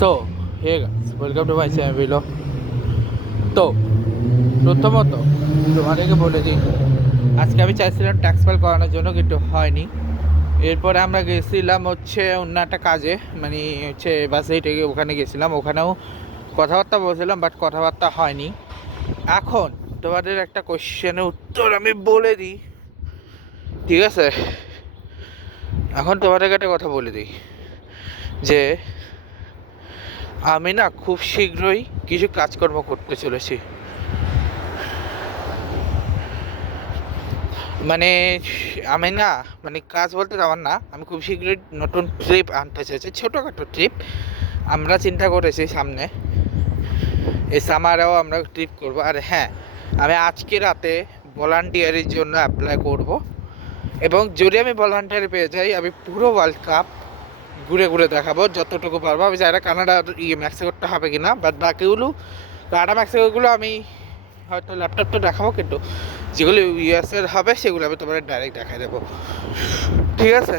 So hey guys welcome to my channel video. তো প্রথমত তোমাদেরকে বলে দিই, আজকে আমি চাইছিলাম ট্যাক্স ফাইল করানোর জন্য, কিন্তু হয়নি। এরপরে আমরা গেছিলাম হচ্ছে অন্য একটা কাজে, মানে হচ্ছে বাসে থেকে ওখানে গেছিলাম, ওখানেও কথাবার্তা বলছিলাম, বাট কথাবার্তা হয়নি। এখন তোমাদের একটা কোশ্চেনের উত্তর আমি বলে দিই, ঠিক আছে? এখন তোমাদেরকে একটা কথা বলে দিই যে আমি না খুব শীঘ্রই কিছু কাজকর্ম করতে চলেছি। মানে আমি না, মানে কাজ বলতে আমার না, আমি খুব শীঘ্রই নতুন ট্রিপ আনতে চাইছি, ছোটোখাটো ট্রিপ। আমরা চিন্তা করেছি সামনে এই সামারেও আমরা ট্রিপ করব। আর হ্যাঁ, আমি আজকে রাতে ভলান্টিয়ারের জন্য অ্যাপ্লাই করব, এবং যদি আমি ভলান্টিয়ার পেয়ে যাই আমি পুরো ওয়ার্ল্ড কাপ ঘুরে ঘুরে দেখাবো যতটুকু পারবো। আমি জানি না কানাডা মেক্সিকোটা হবে কিনা, বাট বাকিগুলো কানাডা মেক্সিকোগুলো আমি হয়তো ল্যাপটপটা দেখাবো, কিন্তু যেগুলো ইউএসের হবে সেগুলো আমি তোমাদের ডাইরেক্ট দেখাই দেবো, ঠিক আছে?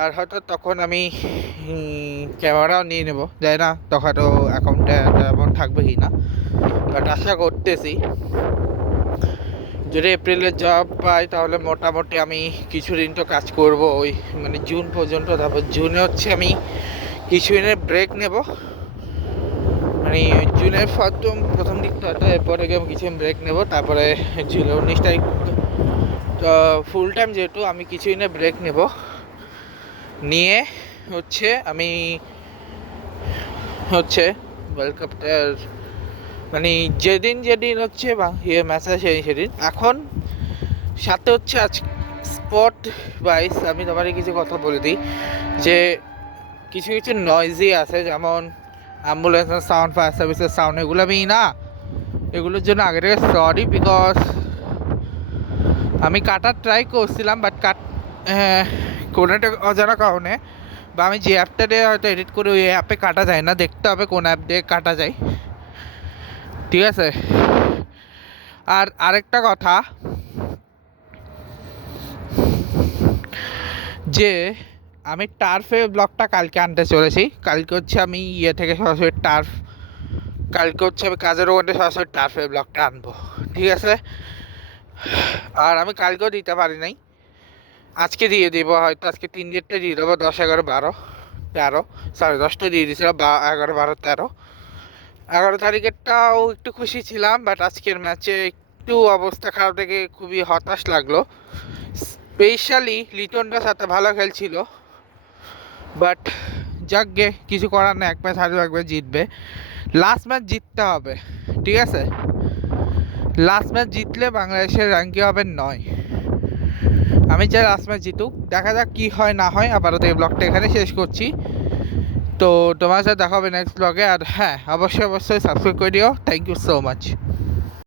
আর হয়তো তখন আমি ক্যামেরাও নিয়ে নেবো, যাই না তখন তো অ্যাকাউন্টে তেমন থাকবে কি না, বাট আশা করতেছি যদি এপ্রিলে জব পাই তাহলে মোটামুটি আমি কিছুদিন তো কাজ করব, ওই মানে জুন পর্যন্ত। তারপর জুনে হচ্ছে আমি কিছুদিনের ব্রেক নেব, মানে জুনের প্রথম দিকটা, এরপরে গিয়ে আমি কিছুদিন ব্রেক নেব। তারপরে জুনের 19 তারিখ ফুল টাইম, যেহেতু আমি কিছুদিনের ব্রেক নেব, নিয়ে হচ্ছে আমি হচ্ছে ওয়ার্ল্ড কাপটার মানে যেদিন যেদিন হচ্ছে ম্যাচ আছে সেদিন। এখন সাথে হচ্ছে আজ স্পট ওয়াইজ আমি তোমাকে কিছু কথা বলে দিই যে কিছু কিছু নয়েজি আছে, যেমন অ্যাম্বুলেন্সের সাউন্ড, ফায়ার সার্ভিসের সাউন্ড, এগুলো আমি না, এগুলোর জন্য আগে থেকে সরি, বিকজ আমি কাটার ট্রাই করছিলাম, বাট কোনো একটা অজানা কারণে, বা আমি যে অ্যাপটা দিয়ে হয়তো এডিট করে ওই অ্যাপে কাটা যায় না, দেখতে হবে কোন অ্যাপ দিয়ে কাটা যায়, ঠিক আছে? আর আরেকটা কথা যে আমি টার্ফের ব্লগটা কালকে আনতে চলেছি। কালকে হচ্ছে আমি থেকে সরাসরি টার্ফ, কালকে হচ্ছে আমি কাজের ওখানে সরাসরি টার্ফের ব্লগটা আনবো, ঠিক আছে? আর আমি কালকেও দিতে পারি নাই, আজকে দিয়ে দিব, হয়তো আজকে 3 ডেটটা দিয়ে দেবো, 10, 11, 12, 13, 10:30টা দিয়ে দিয়েছিলাম, 11, 12, 13, 11 তারিখেরটাও একটু খুশি ছিলাম, বাট আজকের ম্যাচে একটু অবস্থা খারাপ দেখে খুবই হতাশ লাগলো। স্পেশালি লিটনটা সাথে ভালো খেলছিল, বাট যাক গে, কিছু করার না, এক ম্যাচ হারবে এক ম্যাচ জিতবে, লাস্ট ম্যাচ জিততে হবে, ঠিক আছে? লাস্ট ম্যাচ জিতলে বাংলাদেশের র্যাঙ্কিং হবে 9। আমি চাই লাস্ট ম্যাচ জিতুক, দেখা যাক কী হয় না হয়। আপাতত এই ব্লগটা এখানে শেষ করছি, তো তোমার সাথে দেখা হবে নেক্সট ব্লগে। আর হ্যাঁ, অবশ্যই সাবস্ক্রাইব করে দিও। Thank you so much.